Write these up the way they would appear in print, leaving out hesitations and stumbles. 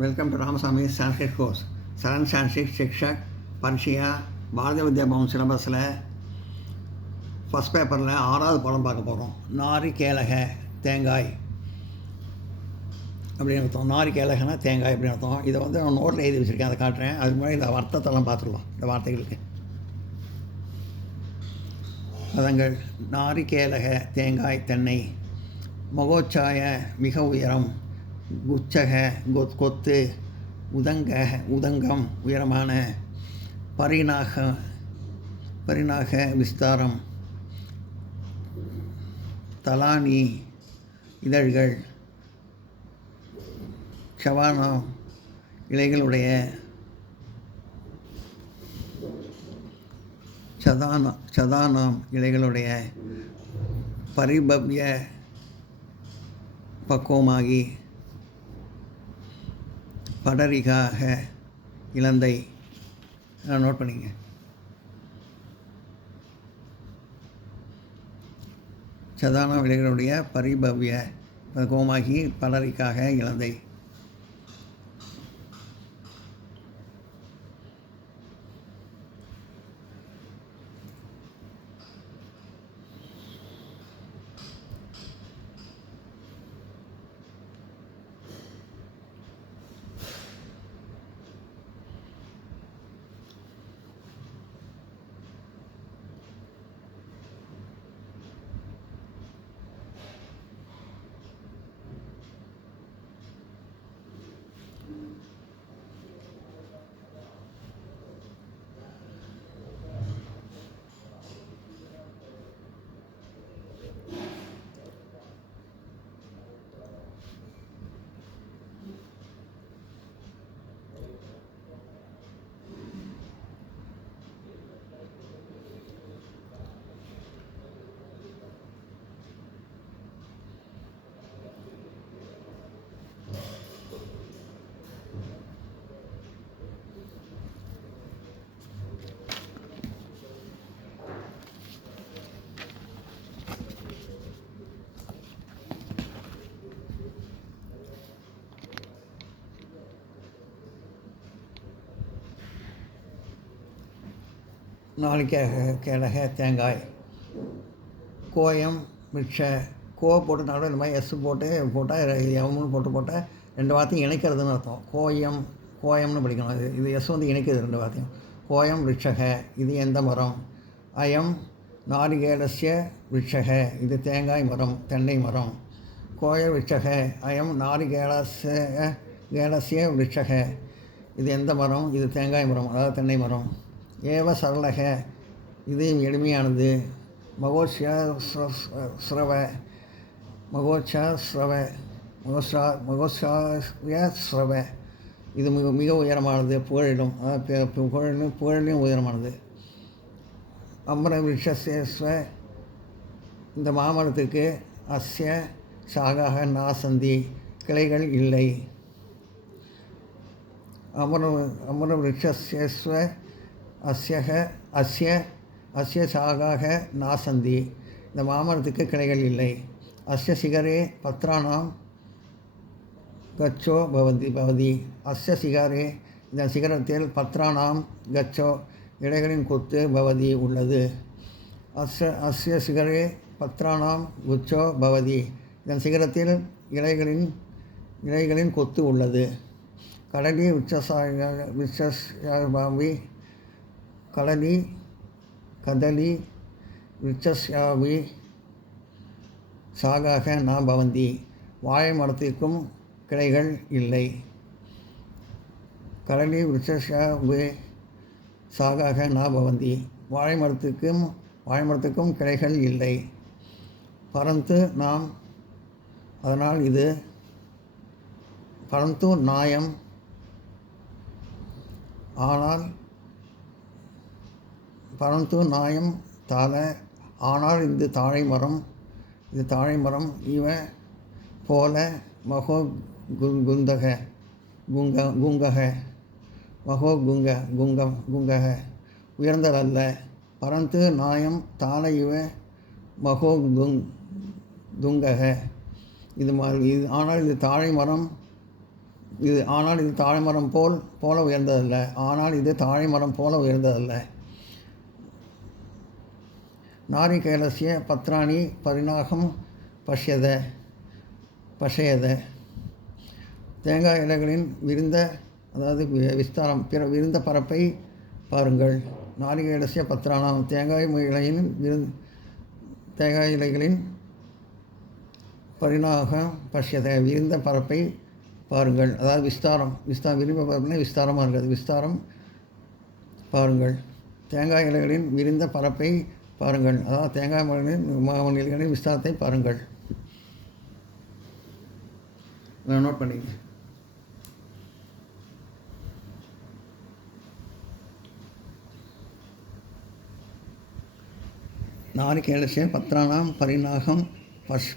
Welcome to Ramasamy Sanskrit course. Saran Sanskrit Shikshak Parishya Bharatiya Vidya Bhavan சிலபஸில் first பேப்பரில் 6வது பாடம் பார்க்க போகிறோம். நாரி கேளக தேங்காய் அப்படின்னு அர்த்தம். நாரி கேளகனா தேங்காய் அப்படின்னு அர்த்தம். இதை நான் நோட்டில் எழுதி வச்சுருக்கேன், அதை காட்டுறேன். அதுக்கு முன்னாடி இந்த அர்த்தத்தெல்லாம் பார்த்துருவோம். இந்த வார்த்தைகளுக்கு பதங்கள்: நாரி கேளக தேங்காய் தென்னை, மகோச்சாய மிக உயரம், குச்சக கொத்து, உதங்கம் உயரமான, பரிணாக விஸ்தாரம், தலானி இதழ்கள், சவானம் இலைகளுடைய, சதானம் இலைகளுடைய, பரிபவ்ய பக்குவமாகி, படரிகாக இலந்தை. நோட் பண்ணிங்க. சதான விலைகளுடைய பரிபவ்ய பக்குவமாகி, படரிக்காக இலந்தை. நாலு கேளக தேங்காய். கோயம் மிக்ச கோ போட்டு நடுவில் இந்த மாதிரி எஸ் போட்டால் எம்னு போட்டால் ரெண்டு வார்த்தையும் இணைக்கிறதுன்னு அர்த்தம். கோயம்னு படிக்கணும். இது எஸ் இணைக்கிறது ரெண்டு வார்த்தையும். கோயம் விருட்சக, இது எந்த மரம். அயம் நாரிகேலஸ்ய விருட்சக, இது தேங்காய் மரம், தென்னை மரம். கோய விருட்சக அயம் நாரிகேலஸ்ய விருட்சக, இது எந்த மரம், இது தேங்காய் மரம், அதாவது தென்னை மரம். ஏவ சரளக, இது எளிமையானது. மகோச்சாஸ்ரவ இது மிக உயரமானது. புகழிலும் உயரமானது. அம்பர விருஷஸ்வ, இந்த மாமரத்துக்கு அஸ்ய சாகாக நாசந்தி, கிளைகள் இல்லை. அமர விருஷஸ்வ அஸ்ய சாகாக நாசந்தி, இந்த மாமரத்துக்கு கிளைகள் இல்லை. அஸ்ய சிகரே பத்ராணாம் கச்சோ பவதி, அஸ்ய சிகரே, இந்த சிகரத்தில் பத்ராணாம் கச்சோ, இலைகளின் கொத்து பவதி உள்ளது. அஸ்ய சிகரே பத்ராணாம் குச்சோ பவதி, இதன் சிகரத்தில் இலைகளின் கொத்து உள்ளது. கடலி விச்சஸ்யாபி, கதலி விச்சஸ்யாபி சாகாக ந பவந்தி, வாழை மரத்திற்கும் கிளைகள் இல்லை. கடலி விச்சஸ்யாபி சாகாக ந பவந்தி, வாழை மரத்துக்கும் கிளைகள் இல்லை. பரந்து நாம், அதனால் இது. பரந்து நாயம், ஆனால். பரந்து நாயம் தாழ, ஆனால் இது தாழை மரம். இவ போல மகோ குங்கக உயர்ந்ததல்ல. பரந்து நாயம் தாழ இவ மகோ துங்கக, இது ஆனால் இது தாழை மரம் ஆனால் இது தாழைமரம் போல உயர்ந்ததல்ல. நாரிகேலஸ்ய பத்ராணி பரிணாகம் பஷ்யத. தேங்காய் இலைகளின் விரிந்த பரப்பை பாருங்கள். நாரிகேலஸ்ய பத்ராணாம் தேங்காய் இலைகளின் பரிணாகம் பஷ்யத விரிந்த பரப்பை பாருங்கள். அதாவது விரிந்த பரப்புனா விஸ்தாரமாக இருக்கிறது. விஸ்தாரம் பாருங்கள். தேங்காய் இலைகளின் விரிந்த பரப்பை பாருங்கள். அதாவது தேங்காய் இலைகளின் விஸ்தாரத்தை பாருங்கள். நோட் பண்ணிங்க. நாரிகேலஸ்ய பத்ராணாம் பரிணாகம்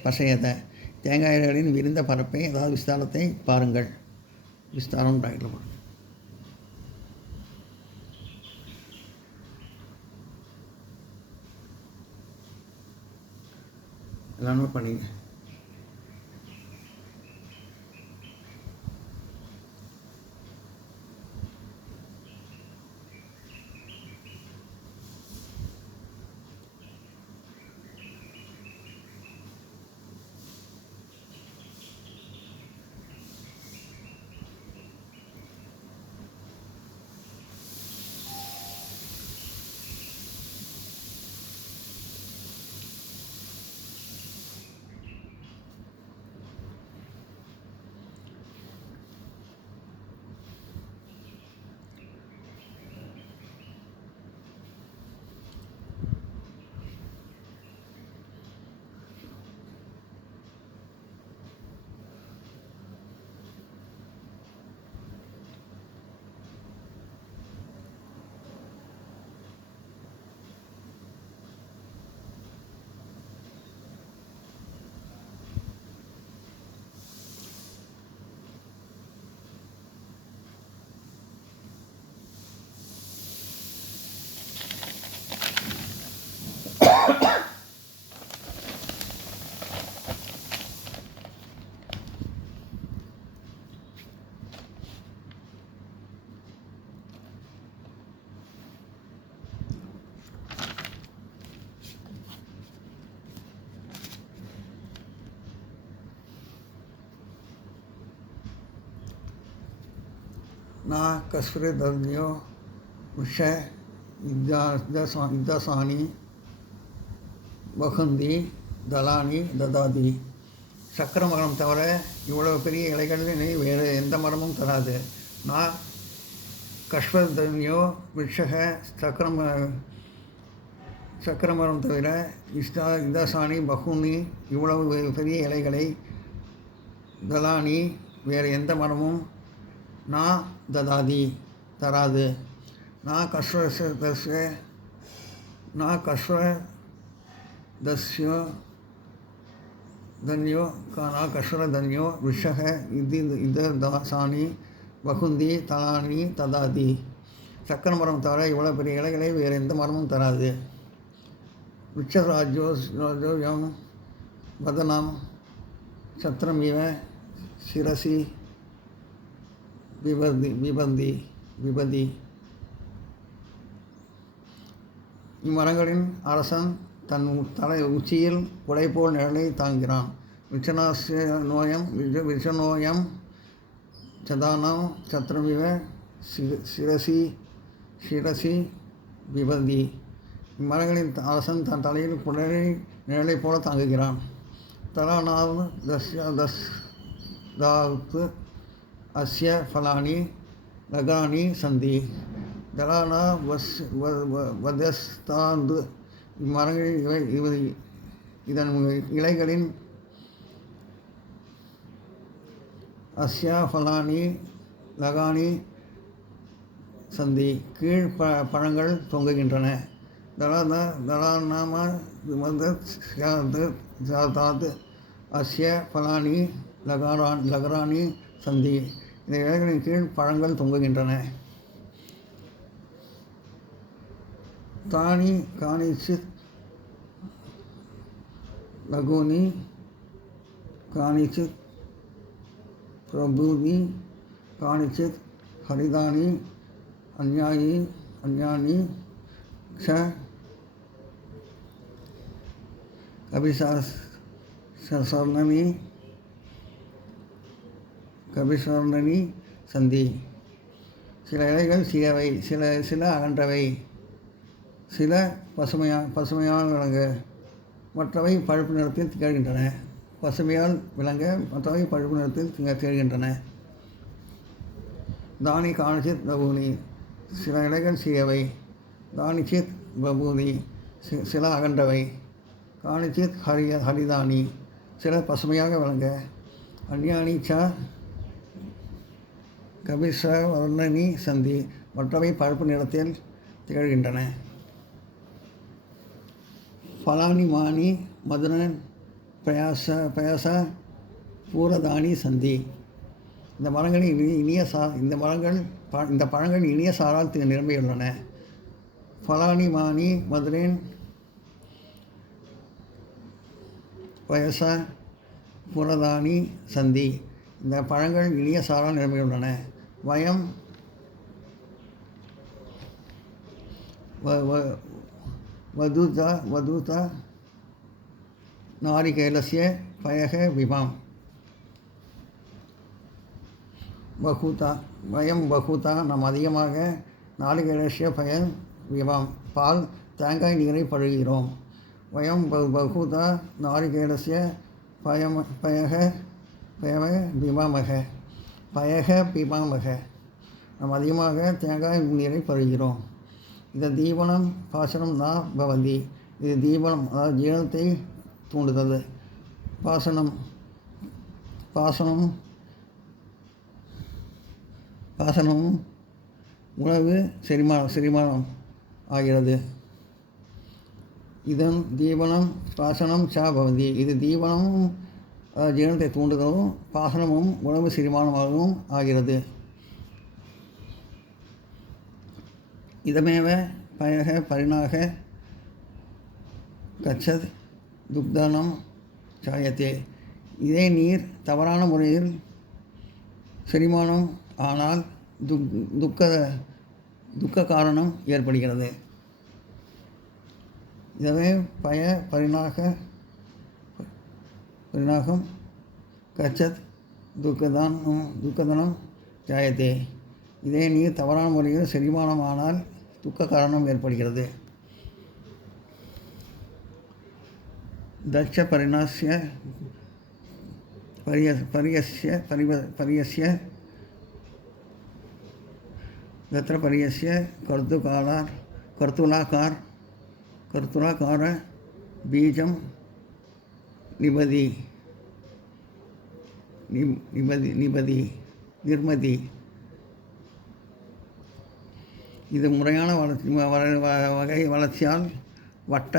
பஷ்யத தேங்காய் இலைகளின் விரிந்த பரப்பை அதாவது விஸ்தாரத்தை பாருங்கள். விஸ்தாரம் ரைட்டில் பாருங்கள். எல்லாம் நோட் பண்ணிங்க. न कस्वृदन्यो विषय इद्दासानि वहन्ति दलानि ददाति. சக்கர மரம் தவிர இவ்வளோ பெரிய இலைகள் வேறு எந்த மரமும் தராது. நான் கஸ்வதன்யோ விஷக சக்கர மரம் தவிர இதாசானி பகுனி இவ்வளவு பெரிய இலைகளை தலானி வேறு எந்த மரமும் நான் தராது. நான் கஸ்வரதன்யோ விஷக இதாசானி வகுந்தி தலானி ததாதி. சக்கர மரம் தவிர இவ்வளோ பெரிய இலைகளை வேறு எந்த மரமும் தராது. விச்சராஜோயம் வதனம் சத்திரமிவ சிரசி விபதி. இம்மரங்களின் அரசன் தன் உச்சியில் குடைபோல் நிழலை தாங்கிறான். விஷநோயம் சதானம் சத்திரமிவ சிரசி விபந்தி. இம்மரங்களின் அரசன் தன் தலையில் குடலை நிழலை போல தாங்குகிறான். தலானாவ் தாத்து அஸ்ய ஃபலானி லகானி சந்தி. தலானா வதஸ்தாந்து இம்மரங்களில் இதன் இலைகளின் அஸ்யா ஃபலானி லகானி சந்தி கீழ் பழங்கள் தொங்குகின்றன. தலானாம தாது அஸ்ய ஃபலானி லகரானி சந்தி. இந்த இலைகளின் கீழ் பழங்கள் தொங்குகின்றன. தானி காணிச்சித் லகுனி காணிச்சித் பிரபுதி காணிச்சித் ஹரிதானி அஞ்ஞானி க்ஷ கபிஸ்வர்ணமி சந்தி. சில இலைகள் சிறியவை, சில அகன்றவை, சில பசுமையால் விளங்க, மற்றவை பழுப்பு நிறத்தில் திகழ்கின்றன. பசுமையால் விளங்க, மற்றவை பழுப்பு நிறத்தில் திகழ்கின்றன. தானி காணிச்சித் பபூனி. சில இலைகள் சிறியவை. தானிச்சித் பபூனி. சில அகன்றவை. காணிச்சித் ஹரிதானி. சில பசுமையாக விளங்க. அஞ்ஞானி ச கபிஸ்வர்ணமி சந்தி. மற்றவை பழுப்பு நிறத்தில் திகழ்கின்றன. ஃபலானி மானி மதுரன் பிரயாச பூரதானி சந்தி. இந்த பழங்கள் இனிய சாரால் நிரம்பியுள்ளன. ஃபலானி மானி மதுரேன் பயச புரதானி சந்தி. இந்த பழங்கள் இனிய சாரால் நிரம்பியுள்ளன. வயம் வதூத நாரிகேலஸ்ய பயக விபாம். வயம் பகுதா நாம் அதிகமாக நாரிகேலஸ்ய பயன் விபாம் பால் தேங்காய் நீரை பருகிறோம். வயம் பகுதா நாரிகேலஸ்ய பயக பிபாமக நாம் அதிகமாக தேங்காய் நீரை பருகிறோம். இந்த தீபனம் பாசனம் நா பவந்தி. இது தீபனம் அதாவது ஜீரணத்தை தூண்டுதல். பாசனமும் உணவு செரிமானம் ஆகிறது. இதன் தீபனம் பாசனம் ச பவந்தி. இது தீபனமும் ஜீரணத்தை தூண்டுதலும் பாசனமும் உணவு செரிமானமாகவும் ஆகிறது. இதமேவ பயக பரிணாக கச்சத் துக்தனம் சாயத்தே. இதே நீர் தவறான முறையில் செரிமானம் ஆனால் துக்க காரணம் ஏற்படுகிறது. இதவே பரிணாகம் கச்சத் துக்கதனம் ஜாயத்தே. இதே நீர் தவறான முறையில் செரிமானம் ஆனால் துக்க காரணம் ஏற்படுகிறது. தட்ச பரியஸ்ய தத்ர பரியஸ்ய கர்த்துலாகார பீஜம் நிர்மதி. இது முறையான வளர்ச்சியால் வட்ட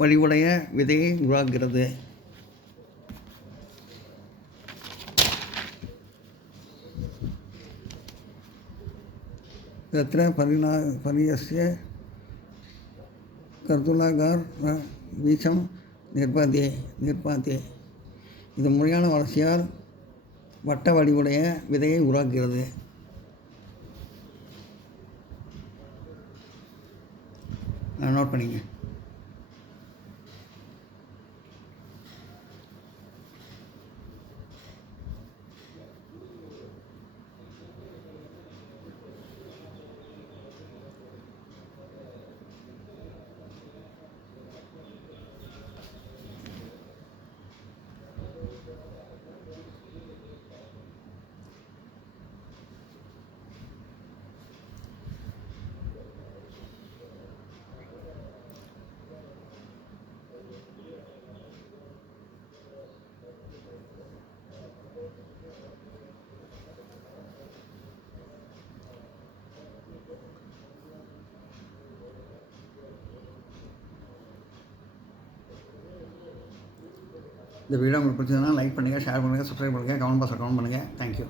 வடிவுடைய விதையை உருவாக்குகிறது. தத்ர பரியஸ்ய கர்த்துலாகார் பீஜம் நிர்பாத்தே. இது முறையான வளர்ச்சியால் வட்ட வடிவுடைய விதையை உருவாக்குகிறது. நோட் பண்ணிங்க. இந்த வீடியோ உங்களுக்கு பிடிச்சதுன்னா லைக் பண்ணுங்கள், ஷேர் பண்ணுங்கள், சப்ஸ்கிரைப் பண்ணுங்கள், கமெண்ட் பாக்ஸில் கமெண்ட் பண்ணுங்கள். தேங்க்யூ.